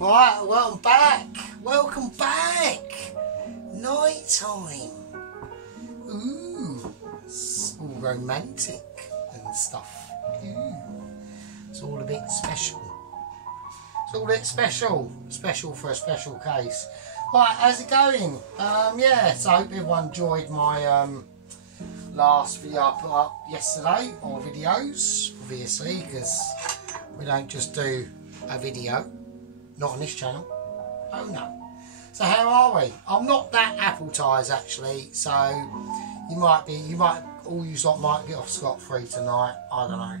Right, welcome back. Welcome back. Night time. Ooh, it's all romantic and stuff. Ooh, it's all a bit special. It's all a bit special. Special for a special case. Right, how's it going? Yeah, so I hope everyone enjoyed my last video I put up yesterday, or videos, obviously, because we don't just do a video. Not on this channel. Oh no. So how are we? I'm not that appetized actually, so you might, all you lot might get off scot-free tonight. I don't know.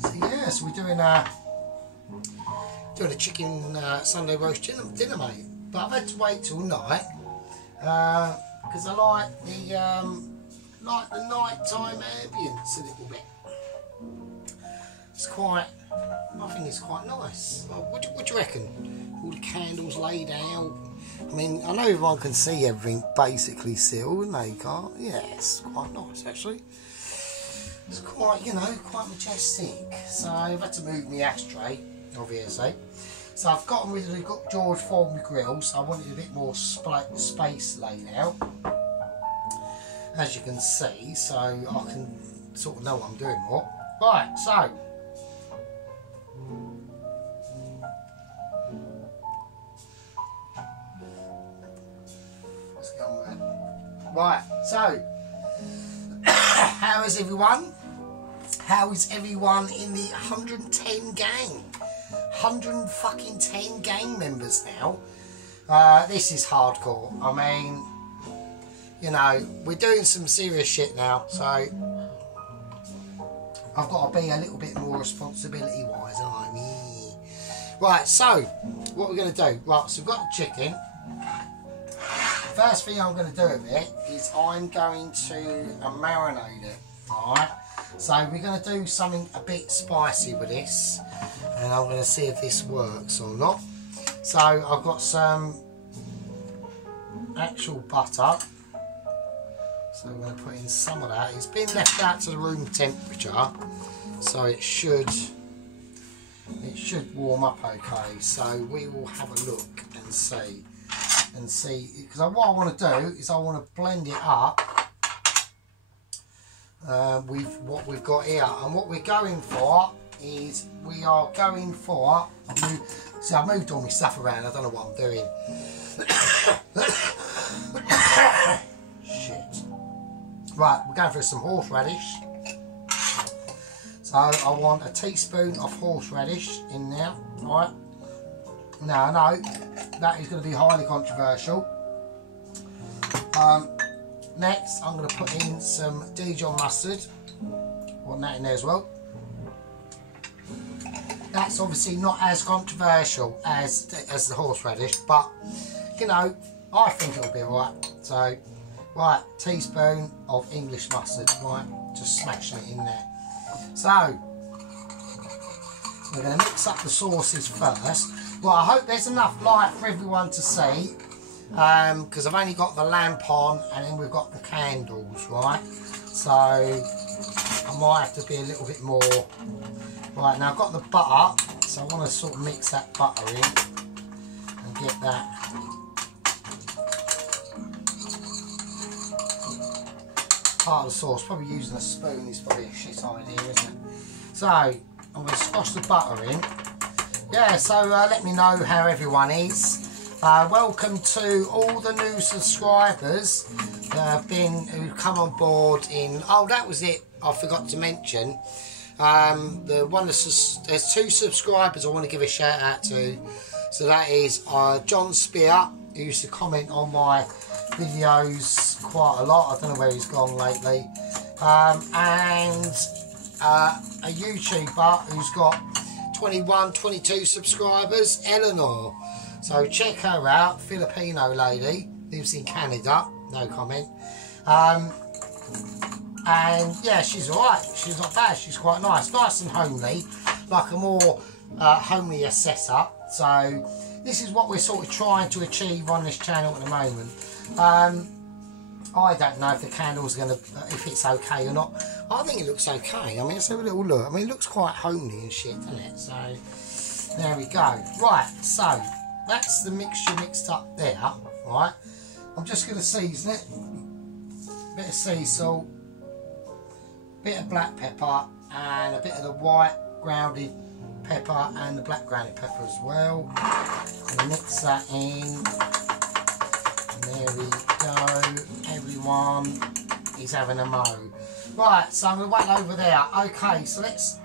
So yeah, so we're doing a chicken Sunday roast dinner, mate. But I've had to wait till night because I like the nighttime ambience a little bit. It's quite. I think it's quite nice. What do you reckon? All the candles laid out. I mean, I know everyone can see everything basically still, and they can't. Yeah, it's quite nice actually. It's quite, you know, quite majestic. So I've had to move my ashtray, obviously. So I've gotten rid of the George Foreman grill, so I wanted a bit more space laid out, as you can see, so I can sort of know what I'm doing more. Right, so. Right, so how is everyone? How is everyone in the 110 gang? 110 gang members now. This is hardcore. I mean, you know, we're doing some serious shit now, so I've got to be a little bit more responsibility wise, aren't I? Right, so what we're going to do? Right, so we've got the chicken. First thing I'm going to do with it is I'm going to marinate it, alright? So we're going to do something a bit spicy with this, and I'm going to see if this works or not. So I've got some actual butter, so I'm going to put in some of that. It's been left out to the room temperature, so it should warm up okay. So we will have a look and see. Because what I want to do is I want to blend it up with what we've got here, and what we're going for is I've moved all my stuff around. I don't know what I'm doing. Shit. Right, we're going for some horseradish. So I want a teaspoon of horseradish in there. Right. Now I know that is going to be highly controversial. Next, I'm going to put in some Dijon mustard. Want that in there as well. That's obviously not as controversial as the horseradish, but you know, I think it'll be alright. So, right, teaspoon of English mustard. Right, just smashing it in there. So we're going to mix up the sauces first. Well, I hope there's enough light for everyone to see, because I've only got the lamp on and then we've got the candles, right? So I might have to be a little bit more. Right, now I've got the butter, so I want to sort of mix that butter in and get that. Part of the sauce. Probably using a spoon is probably a shit idea, isn't it? So I'm going to squash the butter in. Yeah, so let me know how everyone is. Welcome to all the new subscribers that who come on board in. Oh, that was it. I forgot to mention. There's 2 subscribers I want to give a shout out to. So that is John Spear, who used to comment on my videos quite a lot. I don't know where he's gone lately. And a YouTuber who's got 21, 22 subscribers, Eleanor. So check her out, Filipino lady, lives in Canada, no comment. And yeah, she's alright, she's not bad, she's quite nice and homely, like a more homelier setup. So this is what we're sort of trying to achieve on this channel at the moment. I don't know if the candle's going to, if it's okay or not. I think it looks okay. I mean, let's have a little look. I mean, it looks quite homely and shit, doesn't it? So There we go. Right, so that's the mixture mixed up there. Right, I'm just going to season it. Bit of sea salt, bit of black pepper, and a bit of the white grounded pepper and the black grounded pepper as well. And mix that in. And there we go. Everyone is having a mo. Right, so I'm going to wait over there. Okay, so let's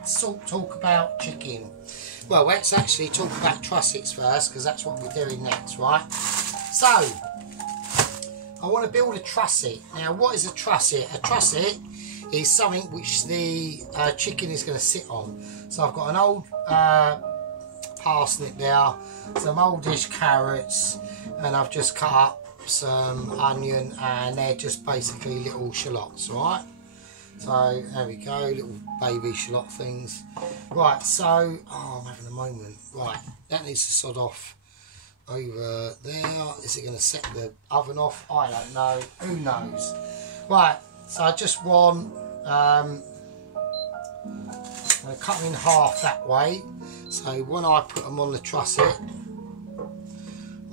talk about chicken. Well, let's actually talk about trussets first, because that's what we're doing next, right? So, I want to build a trusset. Now, what is a trusset? A trusset is something which the chicken is going to sit on. So I've got an old parsnip there, some oldish carrots, and I've just cut up some onion, and they're just basically little shallots, right? So there we go, little baby shallot things. Right, so I'm having a moment. Right, that needs to sod off over there. Is it going to set the oven off? I don't know. Who knows? Right, so I just want I'm going to cut them in half that way. So when I put them on the trusset,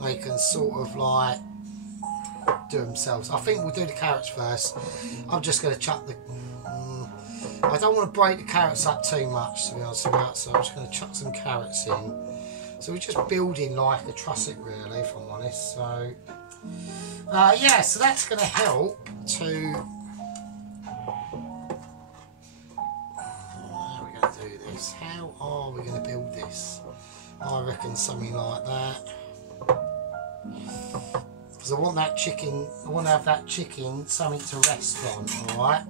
they can sort of like do themselves. I think we'll do the carrots first. I'm just going to chuck the I don't want to break the carrots up too much, to be honest with you, so I'm just going to chuck some carrots in. So we're just building like a trusset really, if I'm honest. So yeah, so that's going to help to how are we going to do this? How are we going to build this? I reckon something like that. Because I want that chicken, I want to have that chicken something to rest on, alright?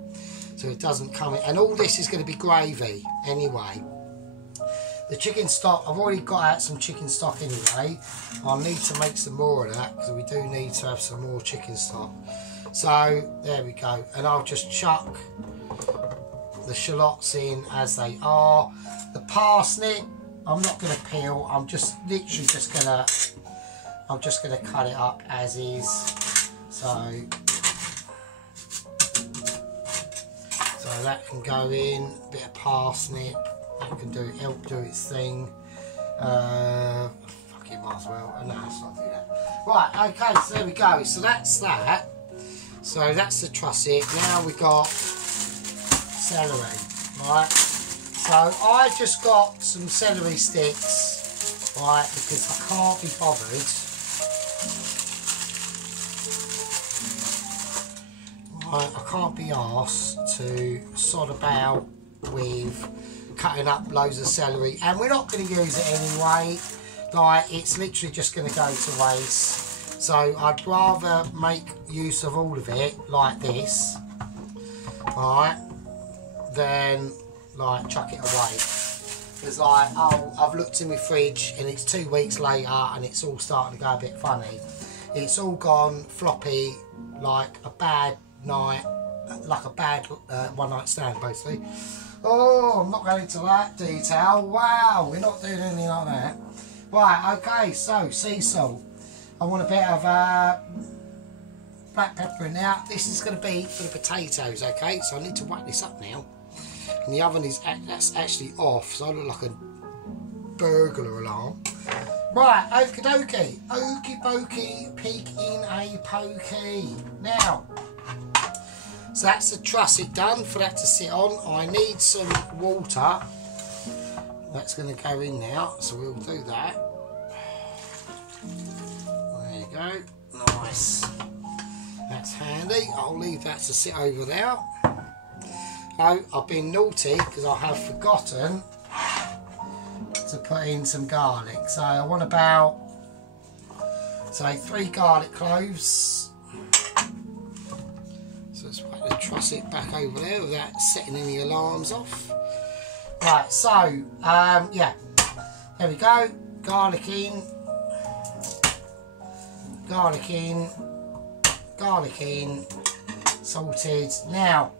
So it doesn't come in. And all this is going to be gravy anyway. The chicken stock, I've already got out some chicken stock anyway. I'll need to make some more of that, because we do need to have some more chicken stock. So there we go. And I'll just chuck the shallots in as they are. The parsnip, I'm not going to peel. I'm just literally just going to, I'm just going to cut it up as is. So that can go in, a bit of parsnip, that can do help do its thing. Fuck it, might as well. No, let's not do that. Right, okay, so there we go. So that's that. So that's the trusset. Now we got celery, right? So I just got some celery sticks, right, because I can't be bothered. I can't be arsed to sod about with cutting up loads of celery, and we're not going to use it anyway. Like, it's literally just going to go to waste. So I'd rather make use of all of it like this, right, than like chuck it away. It's like, oh, I've looked in my fridge and it's 2 weeks later and it's all starting to go a bit funny. It's all gone floppy, like a bad night, like a bad one night stand basically. Oh, I'm not going into that detail. Wow, we're not doing anything like that. Right, okay, so sea salt. I want a bit of black pepper in there. This is going to be for the potatoes, okay? So I need to whack this up now. And the oven is that's actually off, so I look like a burglar alarm. Right, okie dokie, okie pokey, peek in a pokey. Now, so that's the trusset done for that to sit on. I need some water. That's going to go in now, so we'll do that. There you go, nice. That's handy. I'll leave that to sit over there. Oh, I've been naughty because I have forgotten to put in some garlic. So I want about, say, 3 garlic cloves. So let's put the trusset back over there without setting any alarms off. Right, so yeah, there we go. Garlic in, garlic in, garlic in, salted. Now,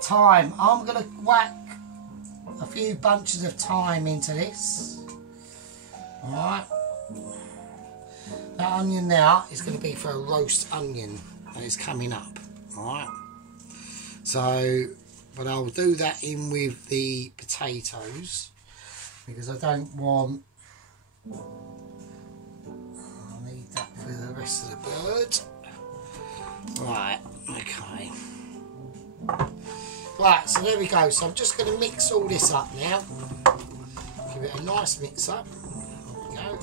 thyme. I'm going to whack a few bunches of thyme into this. Alright. That onion now is going to be for a roast onion that is coming up. Alright. So, but I'll do that in with the potatoes because I don't want I need that for the rest of the bird. Right, okay. Right, so there we go. So I'm just going to mix all this up now. Give it a nice mix up. There we go.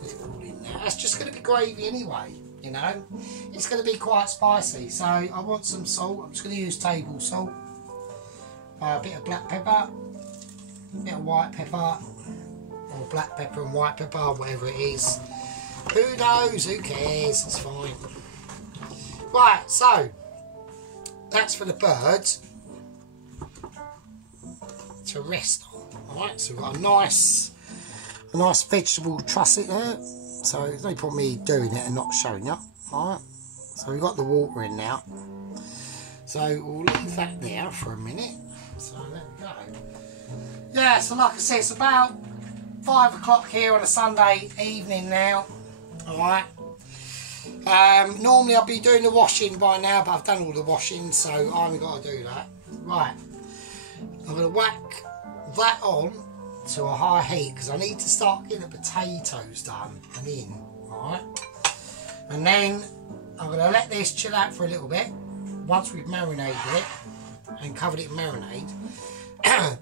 Put it all in there. That's just going to be gravy anyway, you know. It's going to be quite spicy. So I want some salt. I'm just going to use table salt. A bit of black pepper. A bit of white pepper. Or black pepper and white pepper, whatever it is. Who knows? Who cares? It's fine. Right, so that's for the birds to rest on. Alright, so we've got a nice vegetable trusset there. So there's no point me doing it and not showing you. Alright, so we've got the water in now. So we'll leave that there for a minute. So there we go. Yeah, so like I said, it's about 5 o'clock here on a Sunday evening now. Alright. Normally I'll be doing the washing by now, but I've done all the washing, so I haven't got to do that. Right. I'm going to whack that on to a high heat because I need to start getting the potatoes done and in. Alright. And then I'm going to let this chill out for a little bit once we've marinated it and covered it in marinade.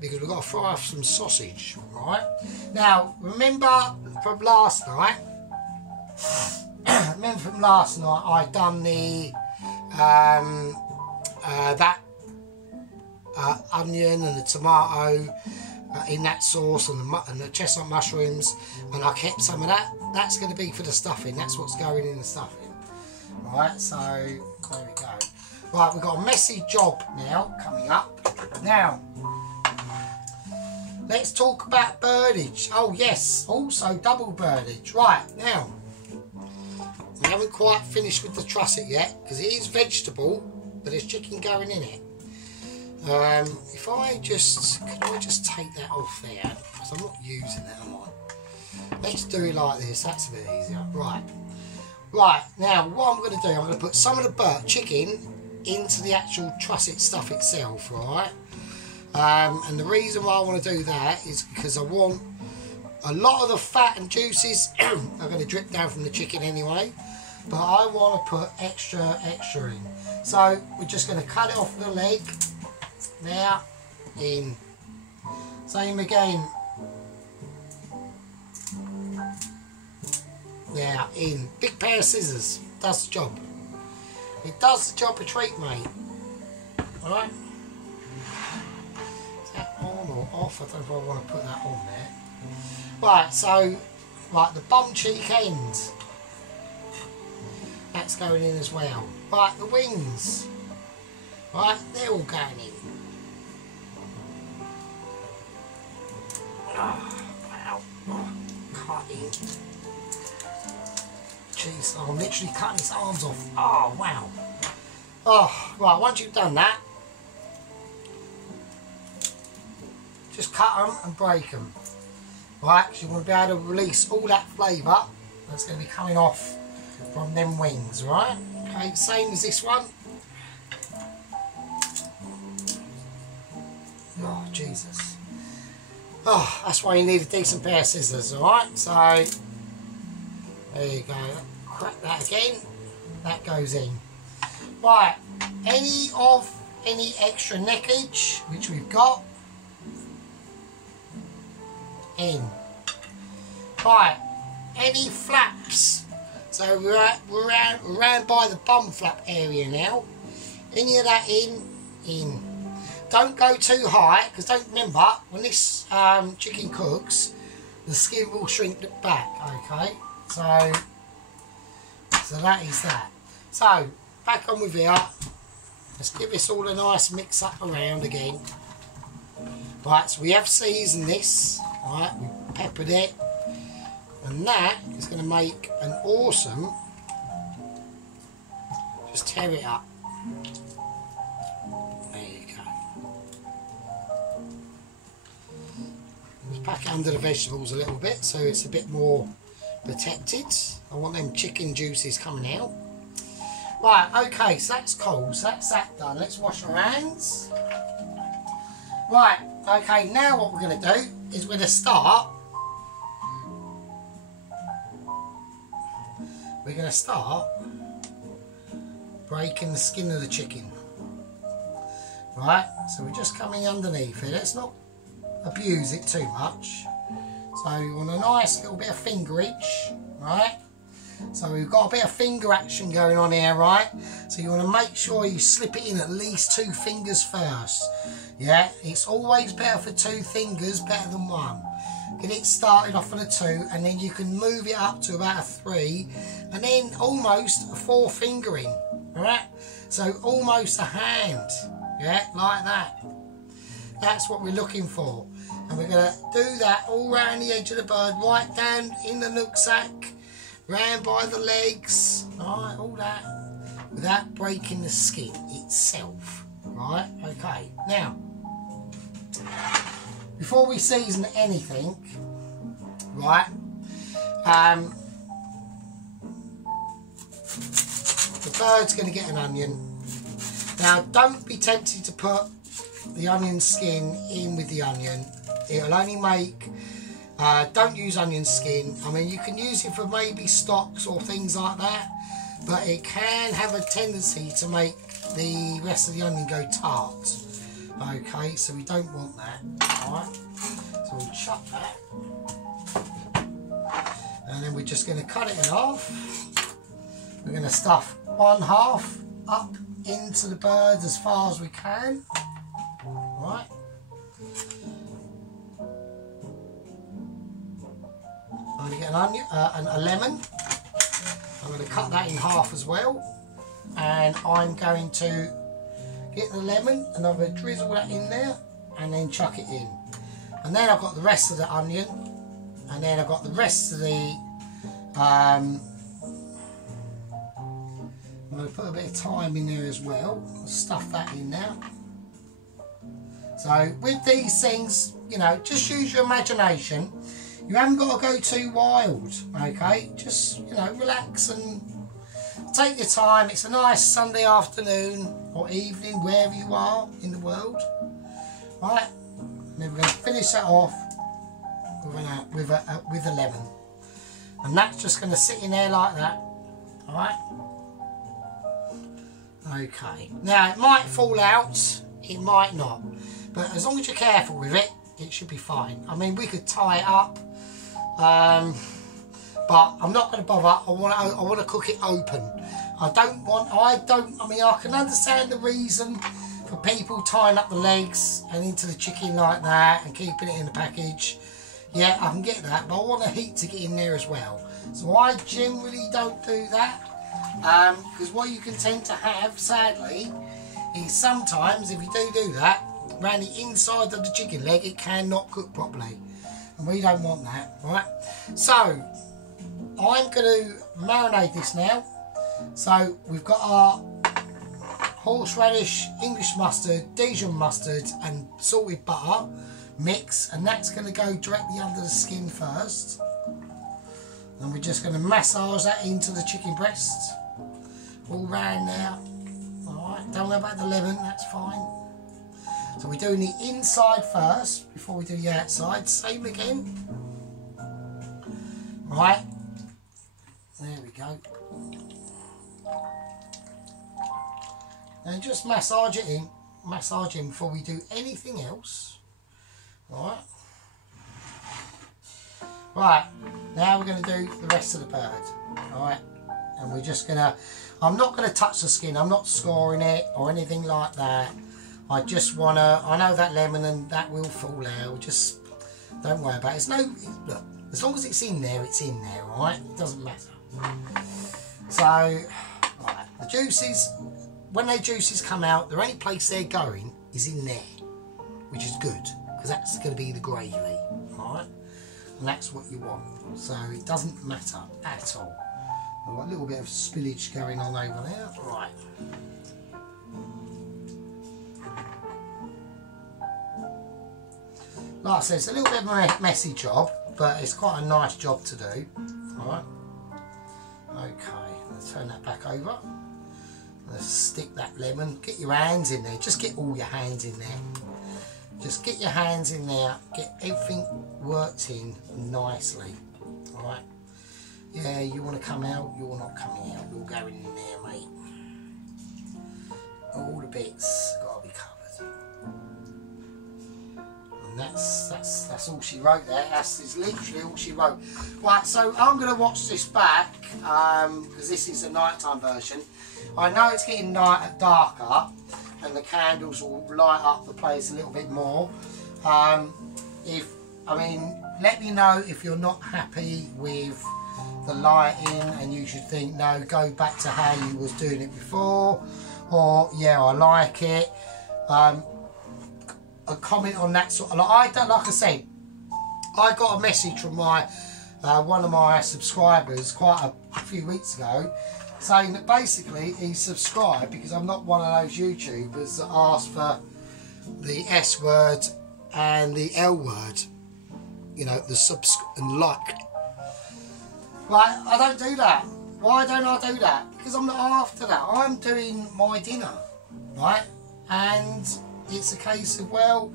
Because we've got to fry off some sausage. Right. Now, remember from last night, I done the onion and the tomato in that sauce and the chestnut mushrooms, and I kept some of that. That's going to be for the stuffing. That's what's going in the stuffing. Right, so there we go. Right, we've got a messy job now coming up. Now, let's talk about birdage. Oh yes, also double birdage. Right, now, we haven't quite finished with the trusset yet because it is vegetable, but there's chicken going in it. If I just, can I just take that off there? Because I'm not using that, am I? Let's do it like this, that's a bit easier. Right. Right, now what I'm going to do, I'm going to put some of the chicken into the actual trusset stuff itself, right? And the reason why I want to do that is because I want a lot of the fat and juices are going to drip down from the chicken anyway, but I want to put extra in. So we're just going to cut it off the leg. There, in. Same again. There, in. Big pair of scissors. Does the job. It does the job a treat, mate. Alright? Is that on or off? I don't know if I want to put that on there. Right, so, right, the bum cheek end. That's going in as well. Right, the wings. Right, they're all going in. Oh, wow. Oh, cutting. Jeez, I'm literally cutting his arms off. Oh, wow. Oh, right, once you've done that, just cut them and break them. Right, because you want to be able to release all that flavour that's going to be coming off from them wings, right? Okay, same as this one. Oh, Jesus. Oh, that's why you need a decent pair of scissors, alright? So, there you go. Crack that again. That goes in. Right, any extra neckage, which we've got, in. Right, any flaps. So we're around by the bum flap area now. Any of that in. Don't go too high, because don't remember, when this chicken cooks, the skin will shrink back, okay? So that is that. So, back on with here. Let's give this all a nice mix up around again. Right, so we have seasoned this, right, we peppered it, and that is going to make an awesome, just tear it up. Pack it under the vegetables a little bit so it's a bit more protected. I want them chicken juices coming out. Right, okay, so that's cold, so that's that done. Let's wash our hands. Right, okay, now what we're going to do is we're going to start we're going to start breaking the skin of the chicken. Right, so we're just coming underneath it. Let's not abuse it too much. So you want a nice little bit of fingerage, right? So we've got a bit of finger action going on here, right? So you want to make sure you slip it in at least 2 fingers first. Yeah, it's always better for 2 fingers, better than 1. Get it started off on a 2, and then you can move it up to about a 3, and then almost a 4 fingering, right? So almost a hand, yeah, like that. That's what we're looking for. And we're going to do that all around the edge of the bird, right down in the nook sack, round by the legs, right, all that, without breaking the skin itself, right? Okay, now, before we season anything, right, the bird's going to get an onion. Now, don't be tempted to put the onion skin in with the onion. It'll only make... don't use onion skin. I mean, you can use it for maybe stocks or things like that, but it can have a tendency to make the rest of the onion go tart. Okay, so we don't want that. Alright, so we'll chop that. And then we're just going to cut it in half. We're going to stuff 1/2 up into the bird as far as we can. Alright. I'm going to get an onion, a lemon. I'm going to cut that in half as well, and I'm going to get the lemon and I'm going to drizzle that in there and then chuck it in. And then I've got the rest of the onion, and then I've got the rest of the I'm going to put a bit of thyme in there as well. I'll stuff that in there. So with these things, you know, just use your imagination. You haven't got to go too wild, okay? Just, you know, relax and take your time. It's a nice Sunday afternoon or evening, wherever you are in the world. Right, and then we're going to finish that off with a lemon. And that's just going to sit in there like that, alright? Okay, now it might fall out, it might not. But as long as you're careful with it, it should be fine. I mean, we could tie it up. But I'm not going to bother. I want to cook it open. I mean, I can understand the reason for people tying up the legs and into the chicken like that and keeping it in the package. Yeah, I can get that, but I want the heat to get in there as well. So I generally don't do that, because what you can tend to have, sadly, is sometimes if you do that, around the inside of the chicken leg, it cannot cook properly. And we don't want that, right? So, I'm going to marinate this now. So, we've got our horseradish, English mustard, Dijon mustard and salted butter mix. And that's going to go directly under the skin first. And we're just going to massage that into the chicken breast. All round there. Alright, don't worry about the lemon, that's fine. So we're doing the inside first before we do the outside. Same again. Right. There we go. And just massage it in. Massage in before we do anything else. Right. Right. Now we're going to do the rest of the bird. Alright. And we're just going to... I'm not going to touch the skin. I'm not scoring it or anything like that. I just want to, I know that lemon and that will fall out, just don't worry about it. It's no, look, as long as it's in there, alright? It doesn't matter. So, right, the juices, when the juices come out, the only place they're going is in there, which is good, because that's going to be the gravy, alright? And that's what you want, so it doesn't matter at all. I've got a little bit of spillage going on over there, right. Like I said, it's a little bit of a messy job, but it's quite a nice job to do. Alright. Okay, let's turn that back over. Let's stick that lemon. Get your hands in there. Just get all your hands in there. Just get your hands in there. Get everything worked in nicely. Alright. Yeah, you want to come out? You're not coming out. You're going in there, mate. All the bits got to be covered. And that's all she wrote there. That's literally all she wrote. Right, so I'm going to watch this back because this is a nighttime version. I know it's getting darker and the candles will light up the place a little bit more. Let me know if you're not happy with the lighting and you should think, no, go back to how you was doing it before, or yeah, I like it. A comment on that sort of, like I said, I got a message from my one of my subscribers quite a few weeks ago saying that basically he subscribed because I'm not one of those YouTubers that ask for the S word and the L word, you know, the and like. Right, I don't do that. Why don't I do that? Because I'm not after that. I'm doing my dinner, right? And it's a case of, well,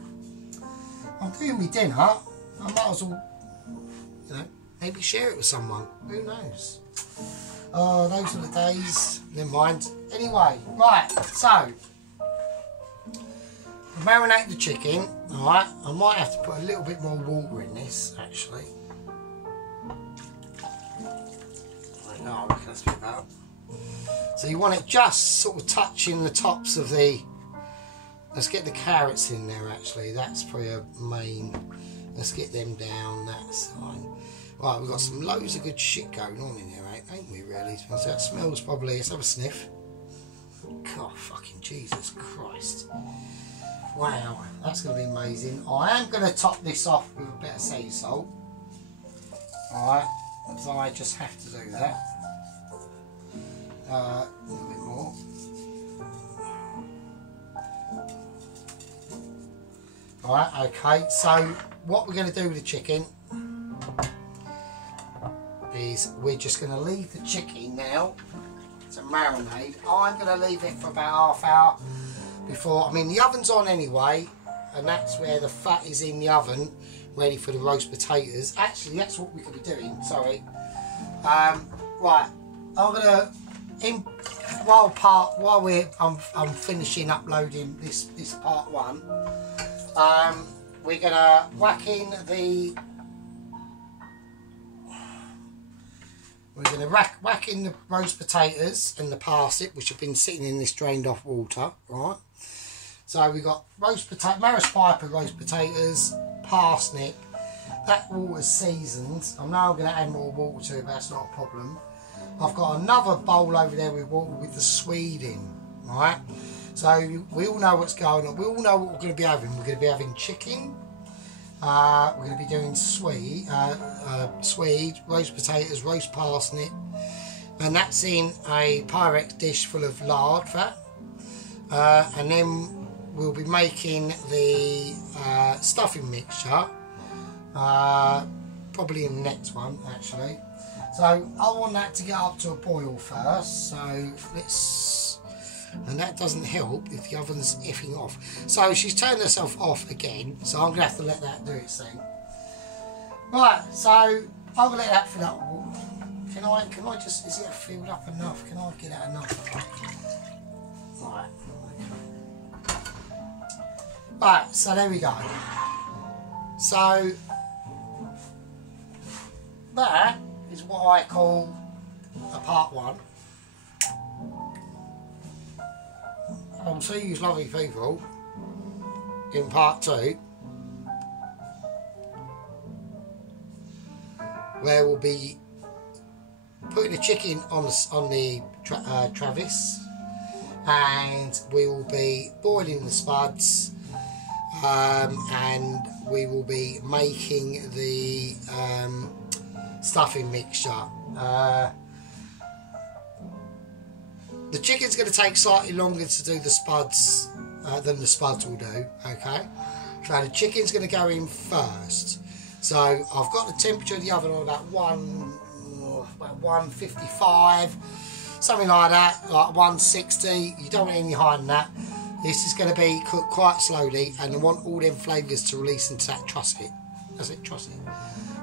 I'm doing my dinner, I might as well, you know, maybe share it with someone. Who knows? Oh, those are the days. Never mind. Anyway, right, so marinate the chicken. Alright, I might have to put a little bit more water in this actually. No, I reckon that's a bit better. So you want it just sort of touching the tops of the. Let's get the carrots in there actually. That's probably a main. Let's get them down. That's fine. Right, we've got some loads of good shit going on in here, ain't we? Really? That smells probably. Let's have a sniff. God, fucking Jesus Christ! Wow, that's going to be amazing. I am going to top this off with a bit of sea salt. Alright, as I just have to do that. A little bit more. Alright, okay, so what we're going to do with the chicken is we're just going to leave the chicken now to marinate. I'm going to leave it for about half hour before, I mean the oven's on anyway, and that's where the fat is in the oven ready for the roast potatoes. Actually that's what we could be doing, sorry. Right, I'm going to, while I'm finishing uploading this part one, we're going to whack in the roast potatoes and the parsnip, which have been sitting in this drained off water, right? So we've got Maris Piper roast potatoes, parsnip. That water's seasoned. I know I'm going to add more water to it, but that's not a problem. I've got another bowl over there with water with the swede in, right? So we all know what's going on. We all know what we're going to be having. We're going to be having chicken. We're going to be doing swede, roast potatoes, roast parsnip, and that's in a Pyrex dish full of lard fat. And then we'll be making the stuffing mixture, probably in the next one actually. So I want that to get up to a boil first. So let's, and that doesn't help if the oven's effing off. So she's turned herself off again, so I'm gonna have to let that do its thing. Right, so I'm gonna let that fill up. Can I just, is it filled up enough? Can I get that enough? Right. Right, so there we go. So that is what I call a part one. I'll see you lovely people in part two, where we'll be putting the chicken on the Travis, and we will be boiling the spuds, and we will be making the stuffing mixture. The chicken's going to take slightly longer to do the spuds than the spuds will do, okay? So the chicken's going to go in first. So I've got the temperature of the oven on about 155, something like that, like 160. You don't want any higher than that. This is going to be cooked quite slowly, and I want all them flavours to release into that trusset. That's it, trusset.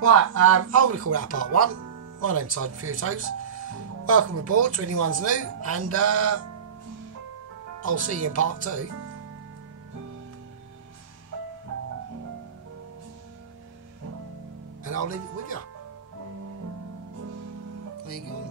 Right, I'm going to call that part one. My name's Thyme Photos. Welcome aboard to anyone's new, and I'll see you in part 2. And I'll leave it with you. There you go.